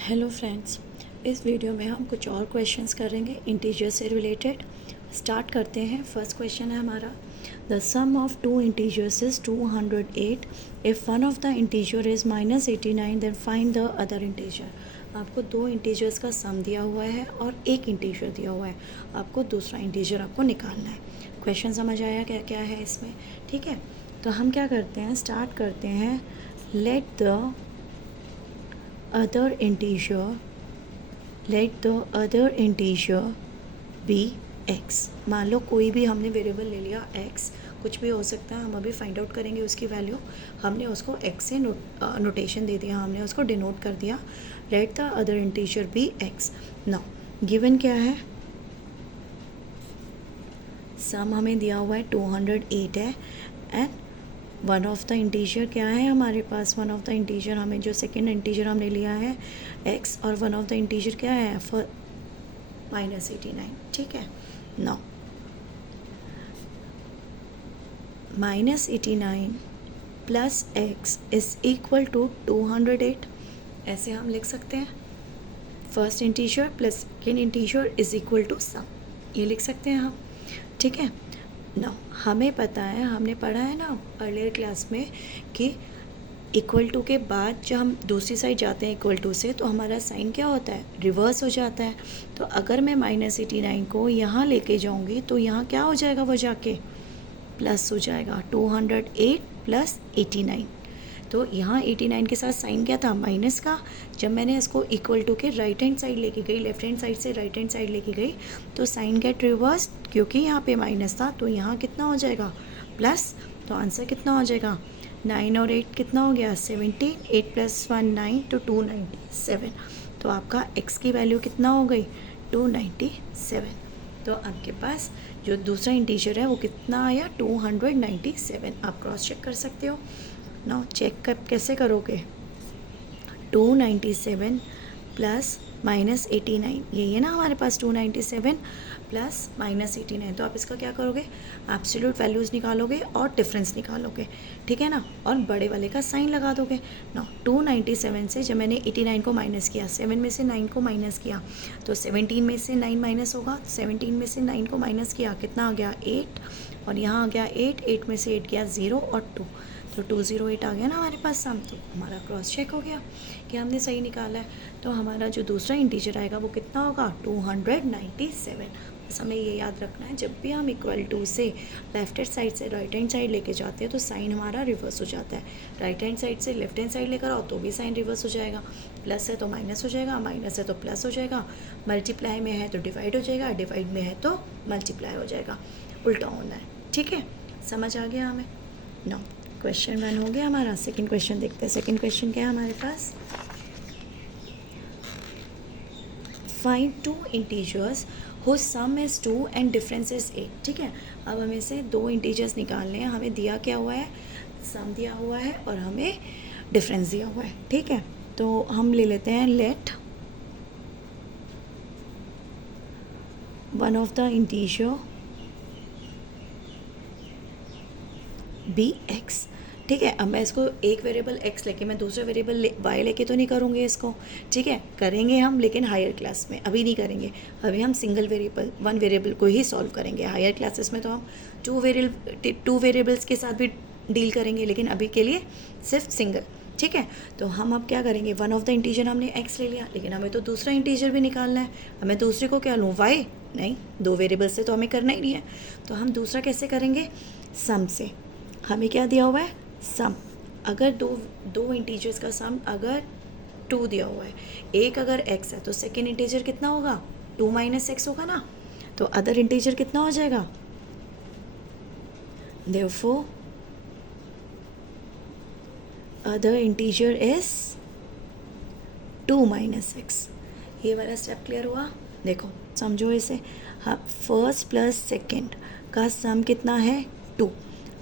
Hello friends, इस video में हम कुछ और क्वेश्चंस करेंगे इंटीजर से रिलेटेड। स्टार्ट करते हैं। फर्स्ट क्वेश्चन है हमारा, the sum of two integers is 208। If one of the integer is -89 then find the other integer. आपको दो इंटीजर्स का सम दिया हुआ है और एक इंटीजर दिया हुआ है, आपको दूसरा इंटीजर आपको निकालना है। क्वेश्चन समझ आया क्या क्या है इसमें? ठीक है, तो हम क्या करते हैं, स्टार्ट करते हैं। Let the other integer be x। मान लो कोई भी हमने वेरिएबल ले लिया x, कुछ भी हो सकता है, हम अभी फाइंड आउट करेंगे उसकी वैल्यू। हमने उसको x से नोटेशन दे दिया, हमने उसको डिनोट कर दिया। Let the other integer be x। Now given क्या है, सम हमें दिया हुआ है 208 है and one of the integer क्या है हमारे पास, वन ऑफ द इंटीजर हमें जो सेकेंड इंटीजर हमने लिया है x, और वन ऑफ द इंटीजर क्या है फॉर -89। ठीक है, now -89 plus x is equal to 208। ऐसे हम लिख सकते हैं, first integer plus second integer is equal to sum, ये लिख सकते हैं हम। ठीक है, ना हमें पता है, हमने पढ़ा है ना अर्लियर क्लास में कि इक्वल टू के बाद जब हम दूसरी साइड जाते हैं इक्वल टू से, तो हमारा साइन क्या होता है, रिवर्स हो जाता है। तो अगर मैं -89 को यहाँ लेके जाऊँगी तो यहाँ क्या हो जाएगा, वो जाके प्लस हो जाएगा 208 प्लस 89। तो यहाँ 89 के साथ साइन क्या था, माइनस का। जब मैंने इसको इक्वल टू के राइट हैंड साइड लेके गई, लेफ्ट हैंड साइड से राइट हैंड साइड लेके गई, तो साइन गेट रिवर्स, क्योंकि यहाँ पे माइनस था तो यहाँ कितना हो जाएगा, प्लस। तो आंसर कितना हो जाएगा, 9 और 8 कितना हो गया, 17। 8 + 1 9, तो 297। तो आपका x की वैल्यू कितना हो गई, 297। तो आपके पास जो दूसरा इंटीजर है वो कितना आया, 297। आप क्रॉस चेक कर सकते हो। नाउ चेक कैसे करोगे, 297 प्लस -89, यही है ना हमारे पास, 297 प्लस -89। तो आप इसका क्या करोगे, एब्सोल्यूट वैल्यूज़ निकालोगे और डिफरेंस निकालोगे। ठीक है ना, और बड़े वाले का साइन लगा दोगे ना। 297 से जब मैंने 89 को माइनस किया, 7 में से 9 को माइनस किया, तो 17 में से 9 माइनस होगा। 17 में से 9 को माइनस किया, कितना आ गया, 8, और यहाँ आ गया 8। 8 में से 8 गया 0 और 2, तो 208 आ गया ना हमारे पास सम। तो हमारा क्रॉस चेक हो गया कि हमने सही निकाला है। तो हमारा जो दूसरा इंटीजर आएगा वो कितना होगा, 297। बस हमें ये याद रखना है, जब भी हम इक्वल टू से लेफ्ट हैंड साइड से राइट हैंड साइड लेके जाते हैं तो साइन हमारा रिवर्स हो जाता है। राइट हैंड साइड से लेफ्ट हैंड साइड लेकर आओ तो भी साइन रिवर्स हो जाएगा। प्लस है तो माइनस हो जाएगा, माइनस है तो प्लस हो जाएगा, मल्टीप्लाई में है तो डिवाइड हो जाएगा, डिवाइड में है तो मल्टीप्लाई हो जाएगा, उल्टा होना है। ठीक है, समझ आ गया हमें। नो, क्वेश्चन 1 हो गया हमारा। सेकंड क्वेश्चन देखते हैं। सेकंड क्वेश्चन क्या है हमारे पास, find two integers whose sum is 2 and difference is 8। ठीक है, अब हमें से दो इंटीजर्स निकालने हैं। हमें दिया क्या हुआ है, सम दिया हुआ है और हमें डिफरेंस दिया हुआ है। ठीक है, तो हम ले लेते हैं, let one of the integer be x। ठीक है, अब मैं इसको एक वेरिएबल x लेके मैं दूसरे वेरिएबल y लेके तो नहीं करूँगी इसको। ठीक है, करेंगे हम लेकिन हायर क्लास में, अभी नहीं करेंगे। अभी हम सिंगल वेरिएबल, वन वेरिएबल को ही सॉल्व करेंगे। हायर क्लासेस में तो हम टू वेरिएबल्स के साथ भी डील करेंगे, लेकिन अभी के लिए सिर्फ सिंगल। ठीक है, तो हम अब क्या करेंगे, वन ऑफ द इंटीजर हमने x ले लिया, लेकिन हमें तो दूसरा इंटीजर भी निकालना है। हमें दूसरे को क्या लूँ, y? नहीं, दो वेरिएबल से तो हमें करना ही नहीं है। तो हम दूसरा कैसे करेंगे, सम से। हमें क्या दिया हुआ है, सम। अगर दो इंटीजर्स का सम अगर 2 दिया हुआ है, एक अगर x है, तो सेकेंड इंटीजर कितना होगा, 2 - x होगा ना। तो अदर इंटीजर कितना हो जाएगा, therefore other integer is 2 - x। ये वाला स्टेप क्लियर हुआ। देखो समझो इसे, हाँ, फर्स्ट प्लस सेकेंड का सम कितना है, 2।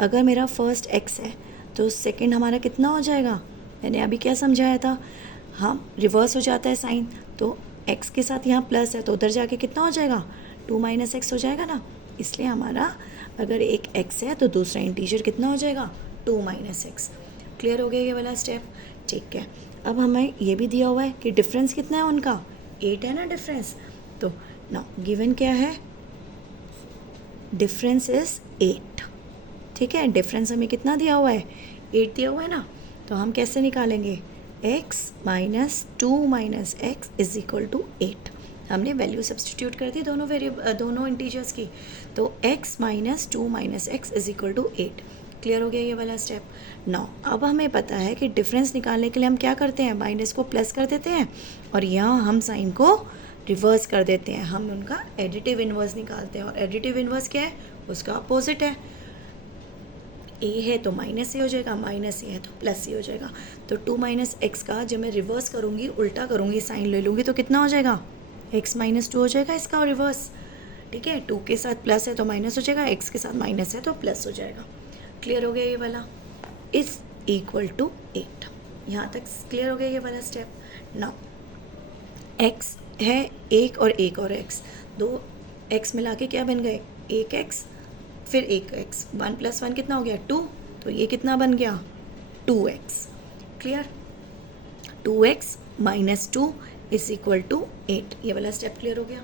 अगर मेरा फर्स्ट x है तो सेकंड हमारा कितना हो जाएगा, मैंने अभी क्या समझाया था, हाँ, रिवर्स हो जाता है साइन। तो x के साथ यहाँ प्लस है तो उधर जाके कितना हो जाएगा, 2 - x हो जाएगा ना। इसलिए हमारा अगर एक x है तो दूसरा इंटीजर कितना हो जाएगा, 2 - x। क्लियर हो गया ये वाला स्टेप। ठीक है, अब हमें ये भी दिया हुआ है कि डिफरेंस कितना है उनका, 8 है ना डिफरेंस। तो नाउ गिवन क्या है, डिफरेंस इज 8। ठीक है, डिफरेंस हमें कितना दिया हुआ है, 8 दिया हुआ है ना। तो हम कैसे निकालेंगे, x minus 2 minus x is equal to 8। हमने वैल्यू सब्सटीट्यूट कर दी दोनों इंटीजर्स की। तो x minus 2 minus x is equal to 8। Clear हो गया ये वाला स्टेप। नाउ अब हमें पता है कि डिफरेंस निकालने के लिए हम क्या करते हैं, माइनस को प्लस कर देते हैं और यहाँ हम साइन को रिवर्स कर देते हैं। हम उनका एडिटिव इन्वर्स निकालते हैं और एडिटिव इन्वर्स क्या है, उसका अपोजिट है। ए है तो माइनस ए हो जाएगा, माइनस ए है तो प्लस ए हो जाएगा। तो 2 माइनस एक्स का जब मैं रिवर्स करूँगी, उल्टा करूँगी, साइन ले लूँगी तो कितना हो जाएगा, x माइनस 2 हो जाएगा इसका रिवर्स। ठीक है, 2 के साथ प्लस है तो माइनस हो जाएगा, x के साथ माइनस है तो प्लस हो जाएगा। क्लियर हो गया ये वाला, इज इक्वल टू 8। यहाँ तक क्लियर हो गया ये वाला स्टेप। नाउ x है एक और x, दो x मिला के क्या बन गए, 1x फिर 1x, 1 + 1 कितना हो गया 2, तो ये कितना बन गया 2x। Clear, 2x minus 2 is equal to 8। ये वाला स्टेप क्लियर हो गया।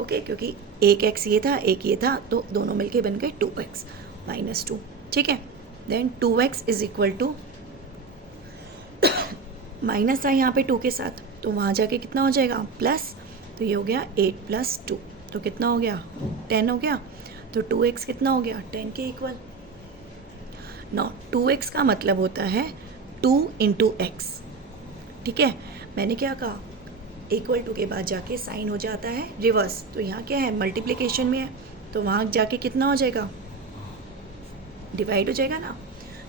ओके, क्योंकि 1x ये था, एक ये था, तो दोनों मिलके बन गए 2x माइनस 2। ठीक है, then 2x is equal to, minus था यहाँ पे 2 के साथ, तो वहाँ जाके कितना हो जाएगा प्लस, तो ये हो गया 8 + 2, तो कितना हो गया 10 हो गया। तो 2x कितना हो गया 10 के इक्वल। नौ 2x का मतलब होता है 2 × x। ठीक है, मैंने क्या कहा, इक्वल टू के बाद जाके साइन हो जाता है रिवर्स, तो यहाँ क्या है मल्टीप्लिकेशन में है, तो वहाँ जाके कितना हो जाएगा, डिवाइड हो जाएगा ना।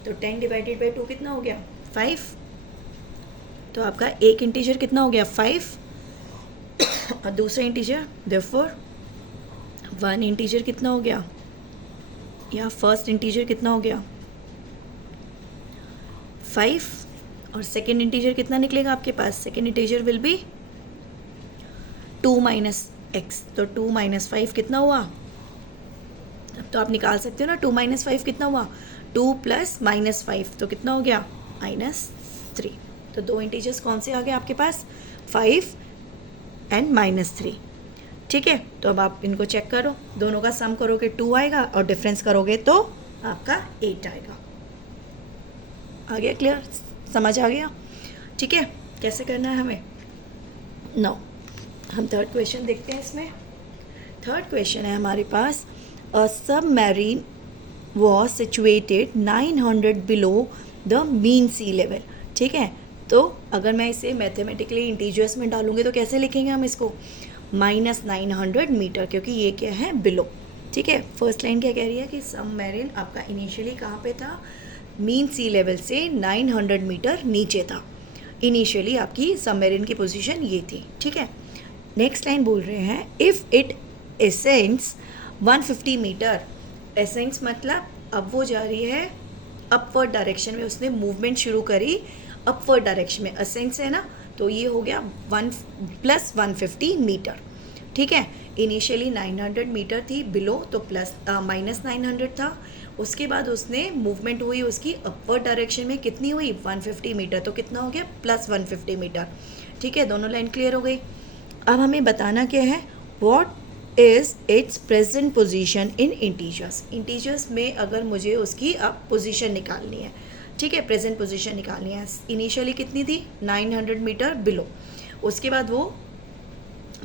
तो 10 डिवाइडेड बाई 2 कितना हो गया 5। तो आपका एक इंटीजर कितना हो गया 5 और दूसरा इंटीजर देयरफॉर 1 इंटीजर कितना हो गया, या फर्स्ट इंटीजर कितना हो गया 5 और सेकेंड इंटीजर कितना निकलेगा आपके पास, second integer will be 2 minus x. तो 2 माइनस 5 कितना हुआ, अब तो आप निकाल सकते हो ना, 2 माइनस 5 कितना हुआ 2 प्लस माइनस 5, तो कितना हो गया -3। तो दो इंटीजर्स कौन से आ गए आपके पास, 5 एंड -3। ठीक है, तो अब आप इनको चेक करो, दोनों का सम करोगे 2 आएगा और डिफरेंस करोगे तो आपका 8 आएगा। आ गया क्लियर, समझ आ गया। ठीक है, कैसे करना है हमें। नो, हम थर्ड क्वेश्चन देखते हैं। इसमें थर्ड क्वेश्चन है हमारे पास, a submarine was situated 900 below the mean sea level. ठीक है, तो अगर मैं इसे मैथमेटिकली इंटीजर्स में डालूंगी तो कैसे लिखेंगे हम इसको, -900 मीटर, क्योंकि ये क्या है बिलो। ठीक है, फर्स्ट लाइन क्या कह रही है कि सबमरीन आपका इनिशियली कहाँ पे था, मीन सी लेवल से 900 मीटर नीचे था। इनिशियली आपकी सबमरीन की पोजीशन ये थी। ठीक है, नेक्स्ट लाइन बोल रहे हैं, if it ascends 150 metre. Ascends मतलब अब वो जा रही है अपवर्ड डायरेक्शन में, उसने मूवमेंट शुरू करी अपवर्ड डायरेक्शन में, असेंड्स है ना, तो ये हो गया 1 + 150 मीटर। ठीक है, इनिशियली 900 मीटर थी बिलो, तो -900 था। उसके बाद उसने मूवमेंट हुई उसकी अपवर्ड डायरेक्शन में, कितनी हुई 150 मीटर, तो कितना हो गया +150 मीटर। ठीक है, दोनों लाइन क्लियर हो गई। अब हमें बताना क्या है, what is it's present position in integers. Integers में अगर मुझे उसकी अब पोजीशन निकालनी है, ठीक है, प्रेजेंट पोजीशन निकालनी है। इनिशियली कितनी थी 900 मीटर बिलो, उसके बाद वो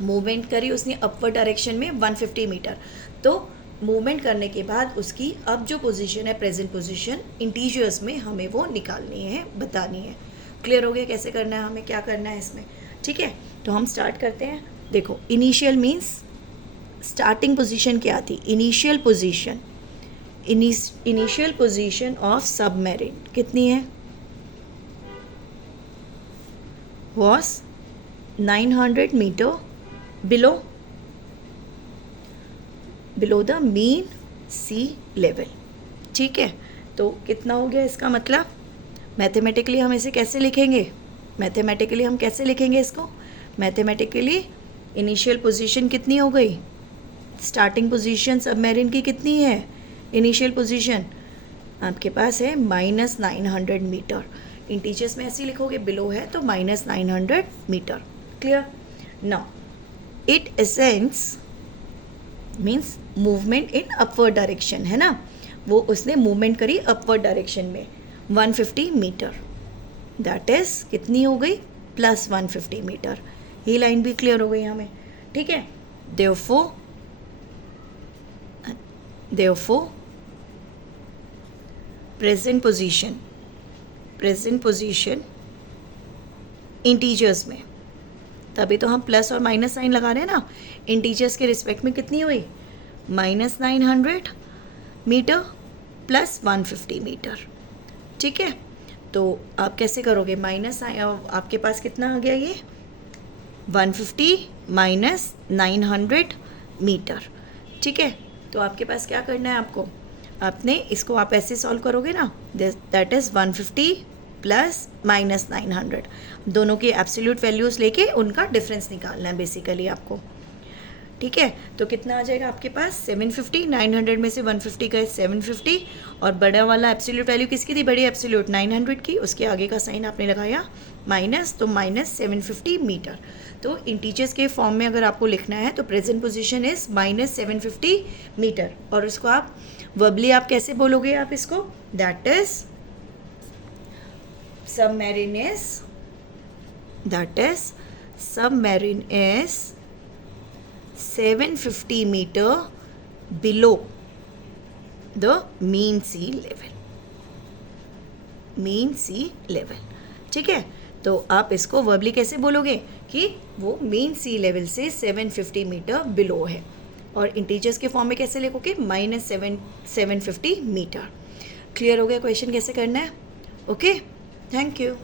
मूवमेंट करी उसने अपवर्ड डायरेक्शन में 150 मीटर। तो मूवमेंट करने के बाद उसकी अब जो पोजीशन है प्रेजेंट पोजीशन इंटीजर्स में हमें वो निकालनी है, बतानी है। क्लियर हो गया कैसे करना है, हमें क्या करना है इसमें। ठीक है, तो हम स्टार्ट करते हैं। देखो, इनिशियल मीन्स स्टार्टिंग पोजीशन क्या थी, इनिशियल पोजीशन ऑफ सबमरीन कितनी है, was 900 metre below the mean sea level. ठीक है, तो कितना हो गया इसका मतलब, मैथमेटिकली हम इसे कैसे लिखेंगे, इसको मैथमेटिकली इनिशियल पोजीशन कितनी हो गई, स्टार्टिंग पोजीशन सबमरीन की कितनी है, इनिशियल पोजीशन आपके पास है -900 मीटर। इंटीजर्स में ऐसे लिखोगे, बिलो है तो -900 metre. Clear? Now it ascends means movement in upward direction, है ना, वो उसने मूवमेंट करी अपवर्ड डायरेक्शन में 150 मीटर, दैट इज कितनी हो गई, +150 मीटर। ये लाइन भी क्लियर हो गई हमें, ठीक है। therefore प्रेजेंट पोजीशन इंटीजर्स में, तभी तो हम प्लस और माइनस साइन लगा रहे हैं ना, इंटीजर्स के रिस्पेक्ट में कितनी हुई, -900 मीटर +150 मीटर, ठीक है। तो आप कैसे करोगे, माइनस आपके पास कितना आ गया, ये 150 -900 मीटर, ठीक है। तो आपके पास क्या करना है, आपने इसको आप ऐसे सॉल्व करोगे ना, दैट इज़ 150 प्लस -900, दोनों की एब्सोल्यूट वैल्यूज़ लेके उनका डिफरेंस निकालना है बेसिकली आपको, ठीक है। तो कितना आ जाएगा आपके पास, 750, 900 में से 150 का 750, और बड़ा वाला एब्सोल्यूट वैल्यू किसकी थी, बड़ी एब्सोल्यूट 900 की, उसके आगे का साइन आपने लगाया माइनस, तो -750 मीटर। तो इंटीजर्स के फॉर्म में अगर आपको लिखना है तो प्रेजेंट पोजीशन इज -750 मीटर, और उसको आप वर्बली आप कैसे बोलोगे, आप इसको, that is submarine is 750 metre below the mean sea level, ठीक है। तो आप इसको वर्बली कैसे बोलोगे कि वो मीन सी लेवल से 750 मीटर बिलो है, और इंटीजर्स के फॉर्म में कैसे लिखोगे, -750 मीटर। क्लियर हो गया क्वेश्चन कैसे करना है? Okay, thank you.